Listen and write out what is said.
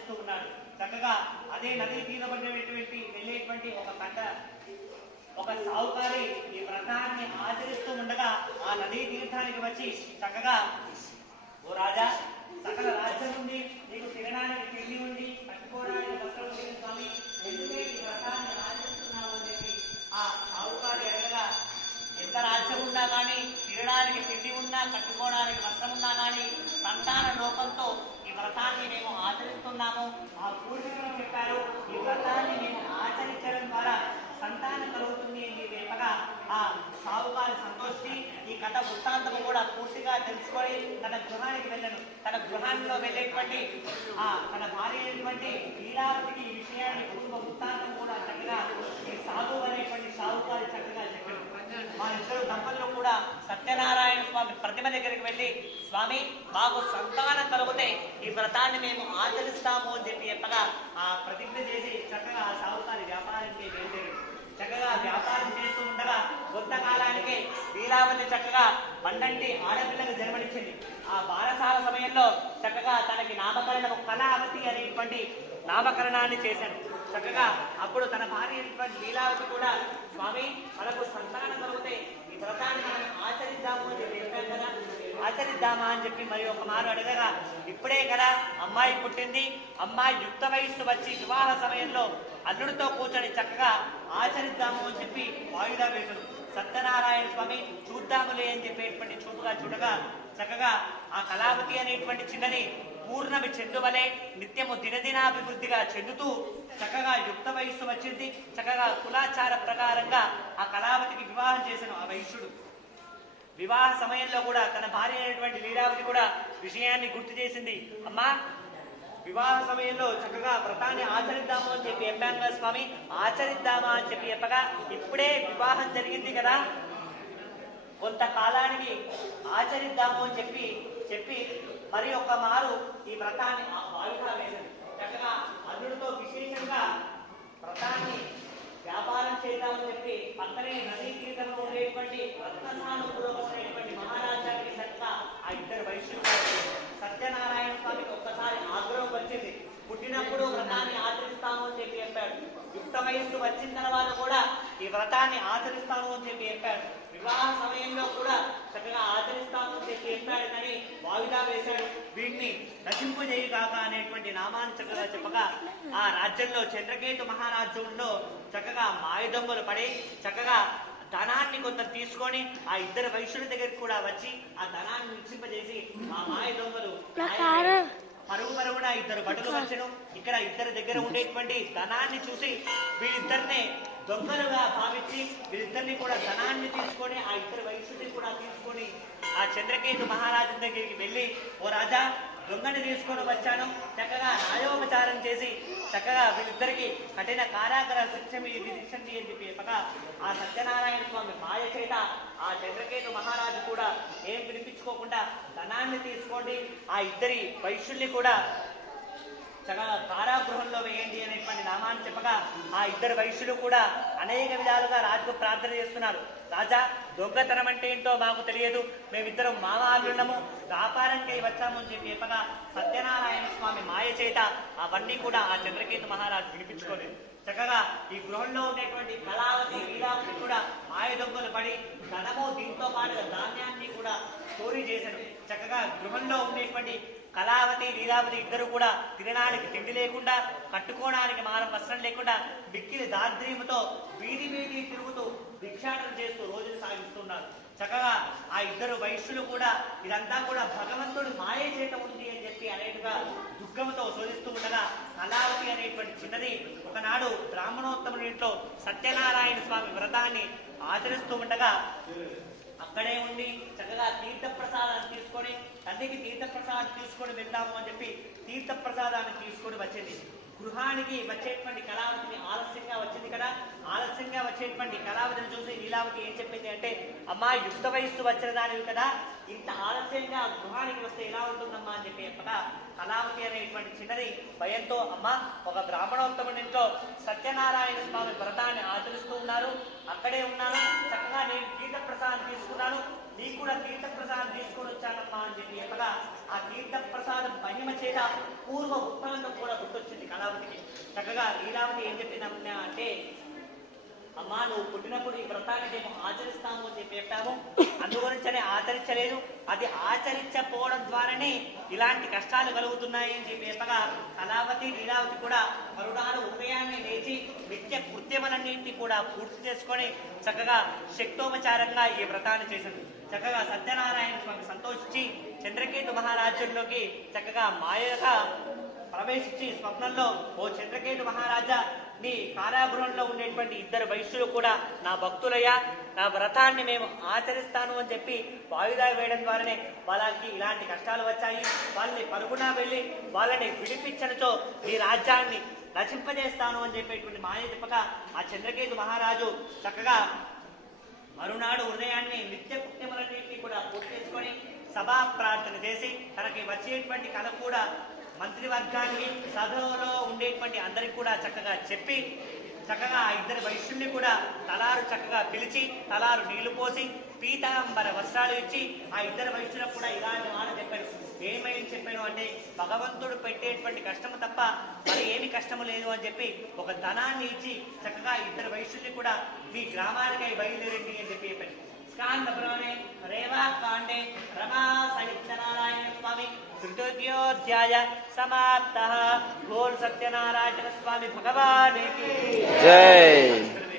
ఆచరిస్తూ ఉన్నాడు. చక్కగా అదే నదీ తీరబడినటువంటి వెళ్ళేటువంటి ఒక సావుకారి ఈ వ్రతాన్ని ఆచరిస్తూ ఉండగా ఆ నదీ తీర్థానికి వచ్చి చక్కగా, ఓ రాజా, సకల రాజ్యం ఉంది, నీకు తినడానికి తిండి ఉంది, కట్టుకోవడానికి వస్త్రం ఉంది స్వామి, ఎందుకే ఈ వ్రతాన్ని ఆచరిస్తున్నావు అని చెప్పి ఆ సావుకారి అడగగా, ఎంత రాజ్యం ఉన్నా కానీ, తినడానికి తిండి ఉన్నా, కట్టుకోవడానికి వస్త్రం ఉన్నా కానీ సంతాన లోపంతో ఈ వ్రతాన్ని మేము ఆచరిస్తున్నాము. ఆ పూర్వీకులు చెప్పారు, ఈ వ్రతాన్ని మేము ఆచరించడం ద్వారా సంతానం కలుగుతుంది అని చెప్పగా ఆ సావుకారి సంతోషి ఈ కథ వృత్తాంతము కూడా పూర్తిగా తెలుసుకొని తన గృహానికి వెళ్ళను. తన గృహాల్లో వెళ్ళేటువంటి తన భార్య అయినటువంటి లీలావతికి ఈ విషయాన్ని పూర్వ వృత్తాంతం కూడా చక్కగా ఈ సాధు అనేటువంటి సావుకారి చక్కగా చెప్పారు. మా ఇద్దరు దంపతులు కూడా సత్యనారాయణ స్వామి ప్రతిమ దగ్గరికి వెళ్ళి, స్వామి మాకు సంతానం కలిగితే ఈ వ్రతాన్ని మేము ఆచరిస్తాము అని చెప్పగా ఆ ప్రతిజ్ఞ చేసి చక్కగా ఆ సావుకారి వ్యాపారానికి బయలుదేరాడు. చక్కగా వ్యాపారం చేస్తూ ఉండగా కొంతకాలానికి లీలావతి చక్కగా పండంటి ఆడపిల్లకు జన్మనిచ్చింది. ఆ బారసాల సమయంలో చక్కగా తనకి నామకరణము కళావతి అనేటువంటి నామకరణాన్ని చేశాను. చక్కగా అప్పుడు తన భార్య అయినటువంటి లీలావతి కూడా, స్వామి మనకు సంతానం కలిగితే ఈ వ్రతాన్ని మనం ఆచరిద్దాము అని చెప్పి చెప్పాను కదా, ఆచరిద్దామా అని చెప్పి మరి ఒక మారు అడగగా, ఇప్పుడే కదా అమ్మాయి పుట్టింది, అమ్మాయి యుక్త వయస్సు వచ్చి వివాహ సమయంలో అల్లుడితో కూర్చొని చక్కగా ఆచరిద్దాము అని చెప్పి వాయిదా వేశాడు. సత్యనారాయణ స్వామి చూద్దాములే అని చెప్పేటువంటి చూపుగా చూడగా చక్కగా ఆ కళావతి అనేటువంటి చిన్నని పూర్ణమి చెందువలే నిత్యము దినదినాభివృద్ధిగా చెందుతూ చక్కగా యుక్త వయస్సు వచ్చింది. చక్కగా కులాచార ప్రకారంగా ఆ కళావతికి వివాహం చేశాను ఆ వైశ్యుడు. వివాహ సమయంలో కూడా తన భార్య అయినటువంటి లీలావతి కూడా విషయాన్ని గుర్తు చేసింది. అమ్మా, వివాహ సమయంలో చక్కగా వ్రతాన్ని ఆచరిద్దాము అని చెప్పి చెప్పాను కదా స్వామి, ఆచరిద్దామా అని చెప్పి చెప్పగా, ఇప్పుడే వివాహం జరిగింది కదా, కొంతకాలానికి ఆచరిద్దాము అని చెప్పి మరి ఒక మారు ఈ వ్రతాన్ని వాయిదా వేసింది. చక్కగా అల్లుడితో విశేషంగా వ్రతాన్ని వ్యాపారం చేద్దామని చెప్పి పక్కనే నదీ తీర్థంలో ఉండేటువంటి రత్నస్నానపూర్వకమైనటువంటి మహారాజానికి చక్కగా ఆ ఇద్దరు వైశ్యులు సత్యనారాయణ స్వామికి ఒక్కసారి ఆగ్రహం వచ్చింది. పుట్టినప్పుడు వ్రతాన్ని ఆచరిస్తాము అని చెప్పి చెప్పాడు, యుక్త వయస్సు వచ్చిన తర్వాత కూడా ఈ వ్రతాన్ని ఆచరిస్తాము అని చెప్పి చెప్పాడు, వివాహ సమయంలో కూడా చక్కగా ఆచరిస్తాము అని చెప్పి చెప్పాడు కానీ వాయిదా వేశాడు. వీటిని నశింపజేయుగాక అనేటువంటి నామాన్ని చక్కగా చెప్పగా ఆ రాజ్యంలో చంద్రకేతు మహారాజ్యంలో చక్కగా మాయుదొంగలు పడి చక్కగా ధనాన్ని కొంత తీసుకొని ఆ ఇద్దరు వైశ్యుల దగ్గరికి కూడా వచ్చి ఆ ధనాన్ని నిక్షింపజేసి ఆ మాయుదొంగలు పరుగున ఇద్దరు భటులు వచ్చను. ఇక్కడ ఇద్దరి దగ్గర ఉండేటువంటి ధనాన్ని చూసి వీళ్ళిద్దరినే దొంగలుగా భావించి వీళ్ళిద్దరిని కూడా ధనాన్ని తీసుకొని ఆ ఇద్దరు వైశ్యుని కూడా తీసుకొని ఆ చంద్రకేతు మహారాజు దగ్గరికి వెళ్ళి, ఓ రాజా, దొంగని తీసుకొని వచ్చాను, చక్కగా న్యాయోపచారం చేసి చక్కగా వీళ్ళిద్దరికి కఠిన కారాగార శిక్ష విధించండి అని చెప్పి చెప్పగా ఆ సత్యనారాయణ స్వామి మాయ చేత ఆ చంద్రకేతు మహారాజు కూడా ఏం వినిపించుకోకుండా ధనాన్ని తీసుకోండి, ఆ ఇద్దరి వైశ్యుల్ని కూడా చక్కగా కారాగృహంలో వేయండి అనేటువంటి నామాన్ని చెప్పగా ఆ ఇద్దరు వైశ్యులు కూడా అనేక విధాలుగా రాజుకు ప్రార్థన చేస్తున్నారు. రాజా, దొంగతనం అంటే ఏంటో మాకు తెలియదు, మేమిద్దరం మామాలున్నాము, వ్యాపారంకై వచ్చాము అని చెప్పి చెప్పగా సత్యనారాయణ స్వామి మాయ చేత అవన్నీ కూడా ఆ చంద్రకేతు మహారాజు వినిపించుకోలేదు. చక్కగా ఈ గృహంలో ఉండేటువంటి కళావతి లీలావతి కూడా మాయ దొంగలు పడి ధనము దీంతో పాటుగా ధాన్యాన్ని కూడా చోరీ చేశారు. చక్కగా గృహంలో ఉండేటువంటి కళావతి లీలావతి ఇద్దరు కూడా తినడానికి తిండి లేకుండా, కట్టుకోవడానికి మానం వస్త్రం లేకుండా మిక్కిలి దారిద్ర్యముతో వీధి వీధి తిరుగుతూ భిక్షాటన చేస్తూ రోజులు సాగిస్తున్నారు. చక్కగా ఆ ఇద్దరు వైశ్యులు కూడా ఇదంతా కూడా భగవంతుడు మాయ చేత ఉంది అని చెప్పి అనేటుగా దుఃఖంతో శోధిస్తూ ఉండగా కళావతి అనేటువంటి చిన్నది ఒకనాడు బ్రాహ్మణోత్తముని ఇంట్లో సత్యనారాయణ స్వామి వ్రతాన్ని ఆచరిస్తూ ఉండగా అక్కడే ఉండి చక్కగా తీర్థప్రసాదాన్ని తీసుకొని తండ్రికి తీర్థప్రసాదం తీసుకొని వెళ్దాము అని చెప్పి తీర్థప్రసాదాన్ని తీసుకొని వచ్చింది. గృహానికి వచ్చేటువంటి కళావతిని ఆలస్యంగా వచ్చింది కదా, ఆలస్యంగా వచ్చేటువంటి కళావతిని చూసి లీలావతి ఏం చెప్పింది అంటే, అమ్మా, యుక్త వయస్సు వచ్చిన దానివి కదా, ఇంత ఆలస్యంగా గృహానికి వస్తే ఎలా ఉంటుందమ్మా అని చెప్పి చెప్పగా కళావతి అనేటువంటి చిన్నది భయంతో, అమ్మా, ఒక బ్రాహ్మణోత్తముడి ఇంట్లో సత్యనారాయణ స్వామి వ్రతాన్ని ఆచరిస్తూ ఉన్నారు, అక్కడే ఉన్నాను, చక్కగా నేను తీర్థప్రసాదం తీసుకున్నాను, నీకు కూడా తీర్థప్రసాదం తీసుకొని వచ్చానమ్మా అని చెప్పి చెప్పగా ఆ తీర్థ ప్రసాదం మహిమ చేత పూర్వ వృత్తాంతం కూడా గుర్తొచ్చింది కళావతికి. చక్కగా లీలావతి ఏం చెప్పిందమ్మా అంటే, అమ్మా నువ్వు పుట్టినప్పుడు ఈ వ్రతాన్ని మేము ఆచరిస్తాము అని చెప్పాము, అందుగురించనే ఆచరించలేదు, అది ఆచరించకపోవడం ద్వారానే ఇలాంటి కష్టాలు కలుగుతున్నాయి అని చెప్పగా కళావతి లీలావతి కూడా మరునాడు ఉదయాన్నే లేచి నిత్య కృత్యములన్నింటినీ కూడా పూర్తి చేసుకొని చక్కగా శక్తోపచారంగా ఈ వ్రతాన్ని చేసింది. చక్కగా సత్యనారాయణ స్వామి సంతోషించి చంద్రకేతు మహారాజ్యంలోకి చక్కగా మాయగా ప్రవేశించి స్వప్నంలో, ఓ చంద్రకేతు మహారాజా, నీ కారాగృహంలో ఉండేటువంటి ఇద్దరు వైశ్యులు కూడా నా భక్తులయ్యా, నా వ్రతాన్ని మేము ఆచరిస్తాను అని చెప్పి వాయిదా వేయడం ద్వారానే వాళ్ళకి ఇలాంటి కష్టాలు వచ్చాయి, వాళ్ళని పరుగునా వెళ్ళి వాళ్ళని విడిపించడంతో ఈ రాజ్యాన్ని నశింపజేస్తాను అని చెప్పేటువంటి మాయ చెప్పగా ఆ చంద్రకేతు మహారాజు చక్కగా మరునాడు ఉదయాన్నే నిత్య కృత్యములన్నింటినీ కూడా పూర్తి చేసుకొని సభా ప్రార్థన చేసి తనకి వచ్చేటువంటి కథ కూడా మంత్రివర్గానికి సభలో ఉండేటువంటి అందరికి కూడా చక్కగా చెప్పి చక్కగా ఆ ఇద్దరు వైశ్యుల్ని కూడా తలారు చక్కగా పిలిచి తలారు నీళ్లు పోసి పీతాంబర వస్త్రాలు ఇచ్చి ఆ ఇద్దరు వైశ్యులకు కూడా ఇలాంటి మాట చెప్పారు. ఏమైనా చెప్పాను అంటే, భగవంతుడు పెట్టేటువంటి కష్టము తప్ప మరి ఏమి కష్టము లేదు అని చెప్పి ఒక ధనాన్ని ఇచ్చి చక్కగా ఇద్దరు వైశ్యుల్ని కూడా మీ గ్రామానికి బయలుదేరండి అని చెప్పి చెప్పారు. స్కాందపురాణే రేవాకాండే రమా సహితనారాయణ స్వామి తృతీయోధ్యాయ సమాప్తః. బోల్ సత్యనారాయణ స్వామి భగవాన్ की जय.